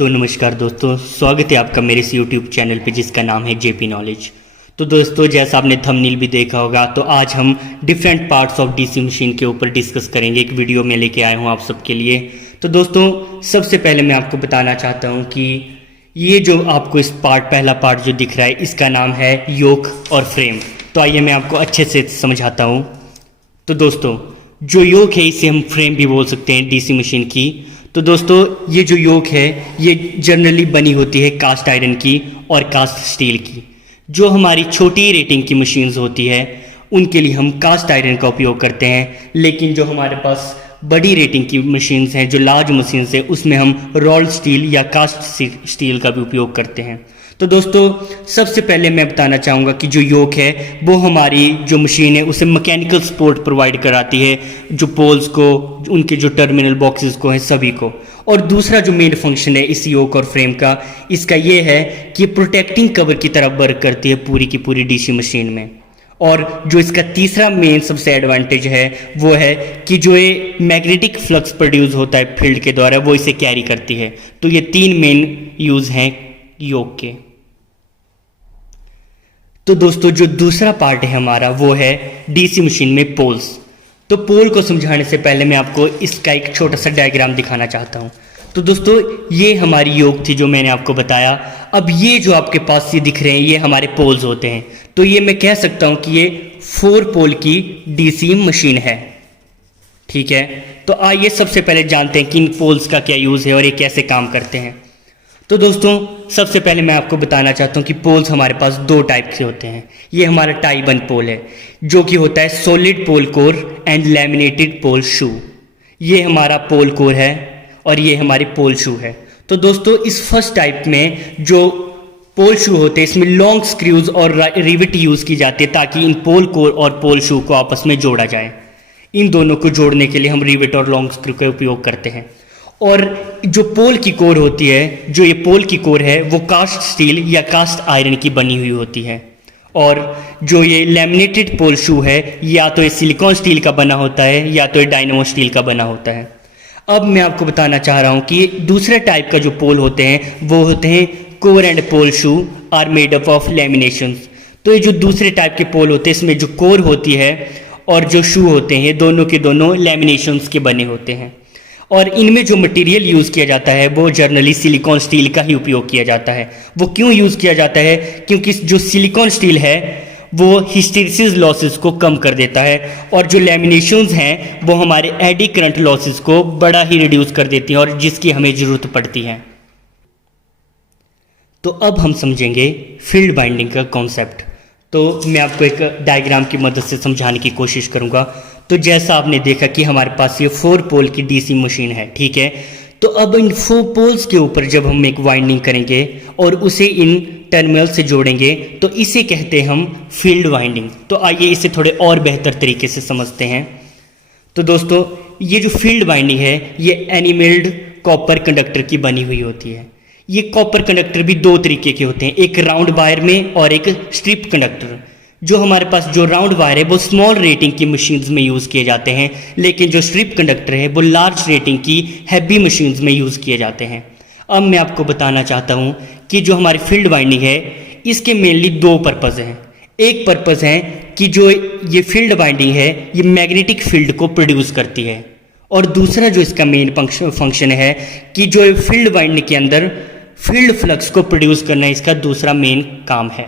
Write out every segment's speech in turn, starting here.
तो नमस्कार दोस्तों, स्वागत है आपका मेरे इस YouTube चैनल पे जिसका नाम है जेपी नॉलेज। तो दोस्तों, जैसा आपने थंबनेल भी देखा होगा, तो आज हम different parts of DC machine के ऊपर डिस्कस करेंगे। एक वीडियो में लेके आया हूँ आप सबके लिए। तो दोस्तों, सबसे पहले मैं आपको बताना चाहता हूँ कि ये जो आपको इस पहला पार्ट जो दिख रहा है, इसका नाम है योक और फ्रेम। तो आइए मैं आपको अच्छे से समझाता हूँ। तो दोस्तों, जो योक है इसे हम फ्रेम भी बोल सकते हैं डीसी मशीन की। तो दोस्तों, ये जो योक है ये जनरली बनी होती है कास्ट आयरन की और कास्ट स्टील की। जो हमारी छोटी रेटिंग की मशीन्स होती है उनके लिए हम कास्ट आयरन का उपयोग करते हैं, लेकिन जो हमारे पास बड़ी रेटिंग की मशीन्स हैं, जो लार्ज मशीन्स हैं, उसमें हम रोल्ड स्टील या कास्ट स्टील का भी उपयोग करते हैं। तो दोस्तों, सबसे पहले मैं बताना चाहूँगा कि जो योक है वो हमारी जो मशीन है उसे मैकेनिकल सपोर्ट प्रोवाइड कराती है, जो पोल्स को, उनके जो टर्मिनल बॉक्सेस को हैं, सभी को। और दूसरा जो मेन फंक्शन है इस योक और फ्रेम का, इसका ये है कि प्रोटेक्टिंग कवर की तरह वर्क करती है पूरी की पूरी डीसी मशीन में। और जो इसका तीसरा मेन सबसे एडवांटेज है वो है कि जो ये मैग्नेटिक फ्लक्स प्रोड्यूस होता है फील्ड के द्वारा, वो इसे कैरी करती है। तो ये तीन मेन यूज हैं योक के। तो दोस्तों, जो दूसरा पार्ट है हमारा वो है डीसी मशीन में पोल्स। तो पोल को समझाने से पहले मैं आपको इसका एक छोटा सा डायग्राम दिखाना चाहता हूं। तो दोस्तों, ये हमारी योक थी जो मैंने आपको बताया। अब ये जो आपके पास ये दिख रहे हैं ये हमारे पोल्स होते हैं। तो ये मैं कह सकता हूं कि ये 4 पोल की डीसी मशीन है। ठीक है, तो आइए सबसे पहले जानते हैं कि इन पोल्स का क्या यूज है और ये कैसे काम करते हैं। तो दोस्तों, सबसे पहले मैं आपको बताना चाहता हूं कि पोल्स हमारे पास 2 टाइप के होते हैं। ये हमारा टाई 1 पोल है जो कि होता है solid pole core and laminated pole shoe. ये हमारा पोल कोर है और ये हमारी पोल शू है। तो दोस्तों, इस फर्स्ट टाइप में जो पोल शू होते हैं इसमें लॉन्ग स्क्रूज और रिविट यूज की जाती है ताकि इन पोल कोर और पोल शू को आपस में जोड़ा जाए। इन दोनों को जोड़ने के लिए हम रिविट और लॉन्ग स्क्रू का उपयोग करते हैं। और जो पोल की कोर होती है, जो ये पोल की कोर है, वो कास्ट स्टील या कास्ट आयरन की बनी हुई होती है। और जो ये लैमिनेटेड पोल शू है, या तो ये सिलिकॉन स्टील का बना होता है या तो ये डायनामो स्टील का बना होता है। अब मैं आपको बताना चाह रहा हूँ कि दूसरे टाइप का जो पोल होते हैं वो होते हैं core and pole shoe are made up of laminations. तो ये जो दूसरे टाइप के पोल होते हैं इसमें जो कोर होती है और जो शू होते हैं दोनों के दोनों लैमिनेशंस के बने होते हैं। और इनमें जो मटेरियल यूज़ किया जाता है वो जनरली सिलिकॉन स्टील का ही उपयोग किया जाता है। वो क्यों यूज़ किया जाता है? क्योंकि जो सिलिकॉन स्टील है वो हिस्टेरिसिस लॉसेस को कम कर देता है और जो लैमिनेशंस हैं वो हमारे एडी करंट लॉसेस को बड़ा ही रिड्यूस कर देती हैं और जिसकी हमें ज़रूरत पड़ती है। तो अब हम समझेंगे फील्ड बाइंडिंग का कॉन्सेप्ट। तो मैं आपको एक डायग्राम की मदद से समझाने की कोशिश करूंगा। तो जैसा आपने देखा कि हमारे पास ये 4 पोल की डीसी मशीन है, ठीक है। तो अब इन 4 पोल्स के ऊपर जब हम एक वाइंडिंग करेंगे और उसे इन टर्मिनल से जोड़ेंगे तो इसे कहते हैं हम फील्ड वाइंडिंग। तो आइए इसे थोड़े और बेहतर तरीके से समझते हैं। तो दोस्तों, ये जो फील्ड वाइंडिंग है ये एनिमेल्ड कॉपर कंडक्टर की बनी हुई होती है। ये कॉपर कंडक्टर भी 2 तरीके के होते हैं, एक राउंड वायर में और एक स्ट्रिप कंडक्टर। जो हमारे पास जो राउंड वायर है वो स्मॉल रेटिंग की मशीन्स में यूज़ किए जाते हैं, लेकिन जो स्ट्रिप कंडक्टर है वो लार्ज रेटिंग की हैवी मशीन्स में यूज़ किए जाते हैं। अब मैं आपको बताना चाहता हूँ कि जो हमारी फील्ड वाइंडिंग है इसके मेनली 2 पर्पज़ हैं। एक पर्पज़ है कि जो ये फील्ड वाइंडिंग है ये मैग्नेटिक फील्ड को प्रोड्यूस करती है, और दूसरा जो इसका मेन फंक्शन है कि जो फील्ड वाइंडिंग के अंदर फील्ड फ्लक्स को प्रोड्यूस करना इसका दूसरा मेन काम है।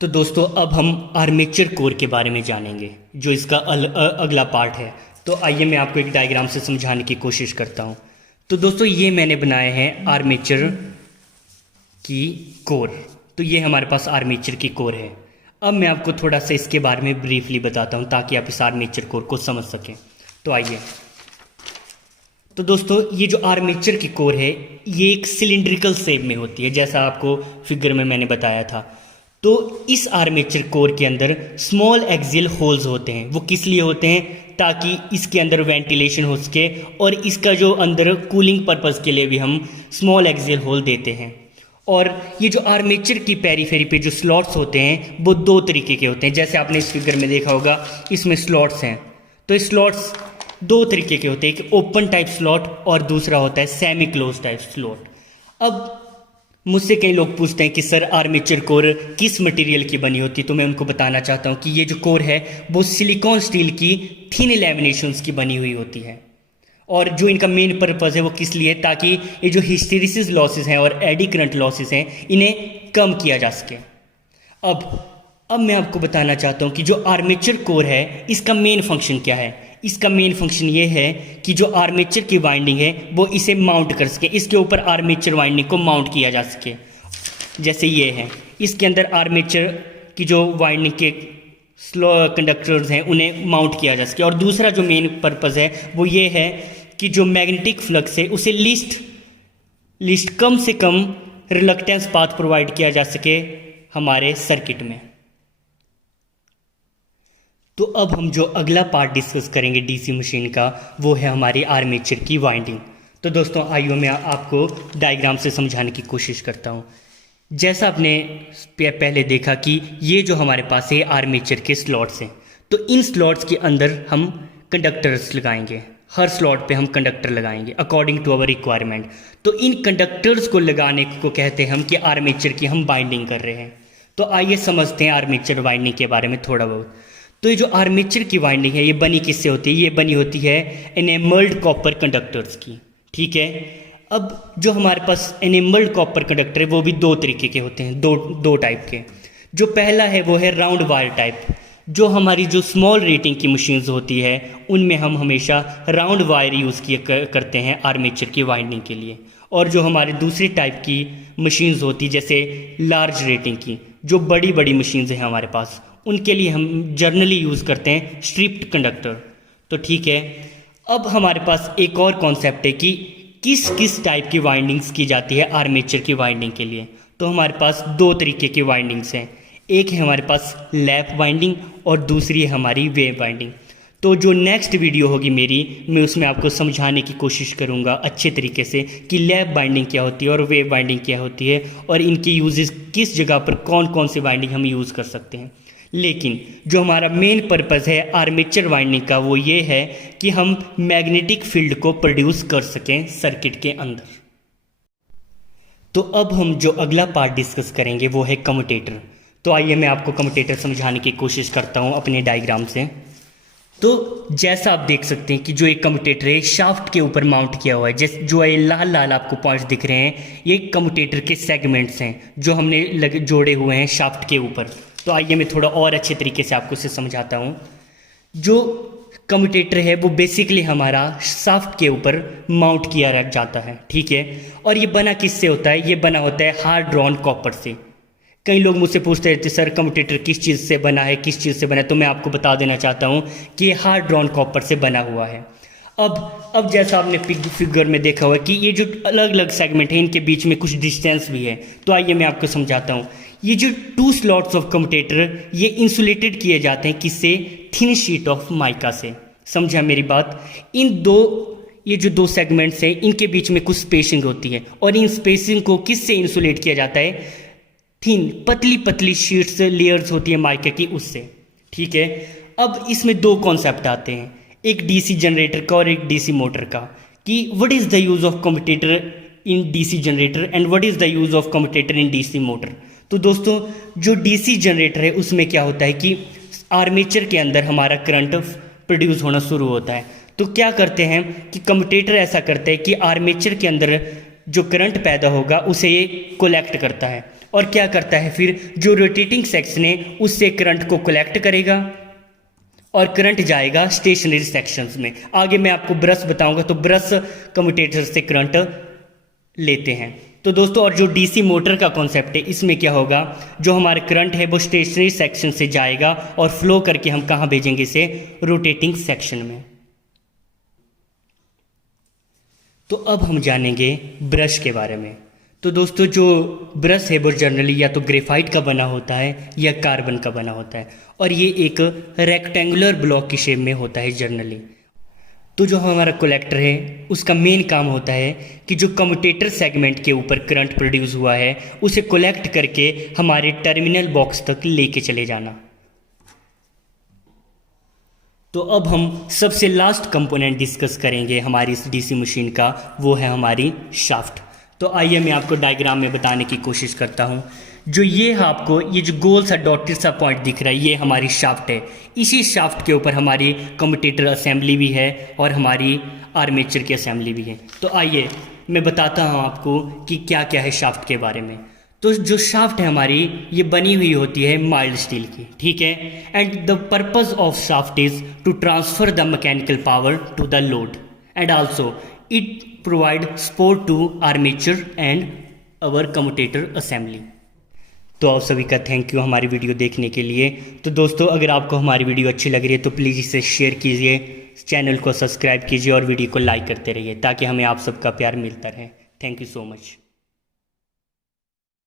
तो दोस्तों, अब हम आर्मेचर कोर के बारे में जानेंगे जो इसका अगला पार्ट है। तो आइए मैं आपको एक डायग्राम से समझाने की कोशिश करता हूँ। तो दोस्तों, ये मैंने बनाए हैं आर्मेचर की कोर। तो ये हमारे पास आर्मेचर की कोर है। अब मैं आपको थोड़ा सा इसके बारे में ब्रीफली बताता हूँ ताकि आप इस आर्मेचर कोर को समझ सकें। तो आइए। तो दोस्तों, ये जो आर्मेचर की कोर है ये एक सिलिंड्रिकल शेप में होती है, जैसा आपको फिगर में मैंने बताया था। तो इस आर्मेचर कोर के अंदर स्मॉल एक्सियल होल्स होते हैं। वो किस लिए होते हैं? ताकि इसके अंदर वेंटिलेशन हो सके, और इसका जो अंदर कूलिंग पर्पज़ के लिए भी हम स्मॉल एक्सियल होल देते हैं। और ये जो आर्मेचर की पेरीफेरी पे जो स्लॉट्स होते हैं वो 2 तरीके के होते हैं, जैसे आपने इस फिगर में देखा होगा, इसमें स्लॉट्स हैं। तो इस स्लॉट्स दो तरीके के होते हैं, एक ओपन टाइप स्लॉट और दूसरा होता है सेमी क्लोज टाइप स्लॉट। अब मुझसे कई लोग पूछते हैं कि सर आर्मेचर कोर किस मटेरियल की बनी होती है, तो मैं उनको बताना चाहता हूँ कि ये जो कोर है वो सिलिकॉन स्टील की थिन लैमिनेशंस की बनी हुई होती है। और जो इनका मेन पर्पज़ है वो किस लिए, ताकि ये जो हिस्टेरिसिस लॉसेस हैं और एडी करंट लॉसेस हैं इन्हें कम किया जा सके। अब मैं आपको बताना चाहता हूँ कि जो आर्मेचर कोर है इसका मेन फंक्शन क्या है। इसका मेन फंक्शन ये है कि जो आर्मेचर की वाइंडिंग है वो इसे माउंट कर सके, इसके ऊपर आर्मेचर वाइंडिंग को माउंट किया जा सके। जैसे ये है, इसके अंदर आर्मेचर की जो वाइंडिंग के स्लो कंडक्टर्स हैं उन्हें माउंट किया जा सके। और दूसरा जो मेन पर्पज़ है वो ये है कि जो मैग्नेटिक फ्लक्स है उसे लिस्ट कम से कम रिलक्टेंस पाथ प्रोवाइड किया जा सके हमारे सर्किट में। तो अब हम जो अगला पार्ट डिस्कस करेंगे डीसी मशीन का वो है हमारी आर्मेचर की वाइंडिंग। तो दोस्तों आइए मैं आपको डायग्राम से समझाने की कोशिश करता हूँ। जैसा आपने पहले देखा कि ये जो हमारे पास है आर्मेचर के स्लॉट्स हैं, तो इन स्लॉट्स के अंदर हम कंडक्टर्स लगाएंगे। हर स्लॉट पे हम कंडक्टर लगाएंगे अकॉर्डिंग टू अवर रिक्वायरमेंट। तो इन कंडक्टर्स को लगाने को कहते हैं हम कि आर्मेचर की हम बाइंडिंग कर रहे हैं। तो आइए समझते हैं आर्मेचर बाइंडिंग के बारे में थोड़ा बहुत। तो ये जो आर्मेचर की वाइंडिंग है ये बनी किससे होती है, ये बनी होती है एनेमल्ड कॉपर कंडक्टर्स की। ठीक है, अब जो हमारे पास एनेमल्ड कॉपर कंडक्टर है वो भी दो तरीके के होते हैं, दो टाइप के। जो पहला है वो है राउंड वायर टाइप। जो हमारी जो स्मॉल रेटिंग की मशीन्स होती है उनमें हम हमेशा राउंड वायर यूज़ करते हैं आर्मेचर की वाइंडिंग के लिए। और जो हमारे दूसरी टाइप की मशीन्स होती है जैसे लार्ज रेटिंग की, जो बड़ी बड़ी मशीन्स हैं हमारे पास, उनके लिए हम जर्नली यूज़ करते हैं स्ट्रिप्ड कंडक्टर। तो ठीक है, अब हमारे पास एक और कॉन्सेप्ट है कि किस किस टाइप की वाइंडिंग्स की जाती है आर्मेचर की वाइंडिंग के लिए। तो हमारे पास दो तरीके की वाइंडिंग्स हैं, एक है हमारे पास लैप वाइंडिंग और दूसरी है हमारी वेव वाइंडिंग। तो जो नेक्स्ट वीडियो होगी मेरी, मैं उसमें आपको समझाने की कोशिश करूंगा अच्छे तरीके से कि लैप बाइंडिंग क्या होती है और वेव बाइंडिंग क्या होती है और इनकी यूजेस किस जगह पर कौन कौन सी बाइंडिंग हम यूज़ कर सकते हैं। लेकिन जो हमारा मेन पर्पज़ है आर्मेचर वाइंडिंग का वो ये है कि हम मैग्नेटिक फील्ड को प्रोड्यूस कर सकें सर्किट के अंदर। तो अब हम जो अगला पार्ट डिस्कस करेंगे वो है कम्यूटेटर। तो आइए मैं आपको कम्यूटेटर समझाने की कोशिश करता हूँ अपने डायग्राम से। तो जैसा आप देख सकते हैं कि जो एक कम्यूटेटर है शाफ्ट के ऊपर माउंट किया हुआ है, जैसे जो ये लाल लाल आपको पॉइंट्स दिख रहे हैं ये कम्यूटेटर के सेगमेंट्स हैं जो हमने जोड़े हुए हैं शाफ्ट के ऊपर। तो आइए मैं थोड़ा और अच्छे तरीके से आपको इसे समझाता हूँ। जो कम्यूटेटर है वो बेसिकली हमारा शाफ्ट के ऊपर माउंट किया जाता है। ठीक है, और ये बना किससे होता है, ये बना होता है हार्ड ड्रॉन कॉपर से। कई लोग मुझसे पूछते रहते सर कम्यूटेटर किस चीज़ से बना है, किस चीज़ से बना है, तो मैं आपको बता देना चाहता हूँ कि ये हार्ड ड्रॉन कॉपर से बना हुआ है। अब जैसा आपने फिगर में देखा हुआ है कि ये जो अलग अलग सेगमेंट है इनके बीच में कुछ डिस्टेंस भी है। तो आइए मैं आपको समझाता हूँ। ये जो टू स्लॉट्स ऑफ कम्यूटेटर ये इंसुलेटेड किए जाते हैं किससे, थिन शीट ऑफ माइका से। समझा मेरी बात। ये जो दो सेगमेंट्स हैं इनके बीच में कुछ स्पेसिंग होती है और इन स्पेसिंग को किससे इंसुलेट किया जाता है, थिन पतली पतली शीट्स लेयर्स होती है माइका की, उससे। ठीक है, अब इसमें दो कॉन्सेप्ट आते हैं, एक डीसी जनरेटर का और एक डीसी मोटर का, कि what is the use of commutator in DC generator and what is the use of commutator in DC motor. तो दोस्तों जो डीसी जनरेटर है उसमें क्या होता है कि आर्मेचर के अंदर हमारा करंट प्रोड्यूस होना शुरू होता है। तो क्या करते हैं कि कम्यूटेटर ऐसा करता है कि आर्मेचर के अंदर जो करंट पैदा होगा उसे ये कलेक्ट करता है और क्या करता है फिर जो रोटेटिंग सेक्शन है उससे करंट को कलेक्ट करेगा और करंट जाएगा स्टेशनरी सेक्शंस में। आगे मैं आपको ब्रश बताऊंगा, तो ब्रश कम्यूटेटर से करंट लेते हैं। तो दोस्तों और जो डीसी मोटर का कॉन्सेप्ट है इसमें क्या होगा, जो हमारा करंट है वो स्टेशनरी सेक्शन से जाएगा और फ्लो करके हम कहाँ भेजेंगे, इसे रोटेटिंग सेक्शन में। तो अब हम जानेंगे ब्रश के बारे में। तो दोस्तों जो ब्रश है वो जनरली या तो ग्रेफाइट का बना होता है या कार्बन का बना होता है और ये एक रेक्टेंगुलर ब्लॉक की शेप में होता है जनरली। तो जो हमारा कलेक्टर है उसका मेन काम होता है कि जो कम्यूटेटर सेगमेंट के ऊपर करंट प्रोड्यूस हुआ है उसे कलेक्ट करके हमारे टर्मिनल बॉक्स तक लेके चले जाना। तो अब हम सबसे लास्ट कंपोनेंट डिस्कस करेंगे हमारी इस डीसी मशीन का, वो है हमारी शाफ्ट। तो आइए मैं आपको डायग्राम में बताने की कोशिश करता हूँ। जो ये है आपको ये जो गोल सा डॉटेड सा पॉइंट दिख रहा है, ये हमारी शाफ्ट है। इसी शाफ्ट के ऊपर हमारी कम्यूटेटर असेंबली भी है और हमारी आर्मेचर की असेंबली भी है। तो आइए मैं बताता हूँ आपको कि क्या क्या है शाफ्ट के बारे में। तो जो शाफ्ट है हमारी, ये बनी हुई होती है माइल्ड स्टील की, ठीक है। And the purpose of shaft is to transfer the mechanical power to the load and also it provide support to armature and our commutator assembly. तो आप सभी का थैंक यू हमारी वीडियो देखने के लिए। तो दोस्तों, अगर आपको हमारी वीडियो अच्छी लग रही है तो प्लीज़ इसे शेयर कीजिए, चैनल को सब्सक्राइब कीजिए और वीडियो को लाइक करते रहिए ताकि हमें आप सबका प्यार मिलता रहे। Thank you so much.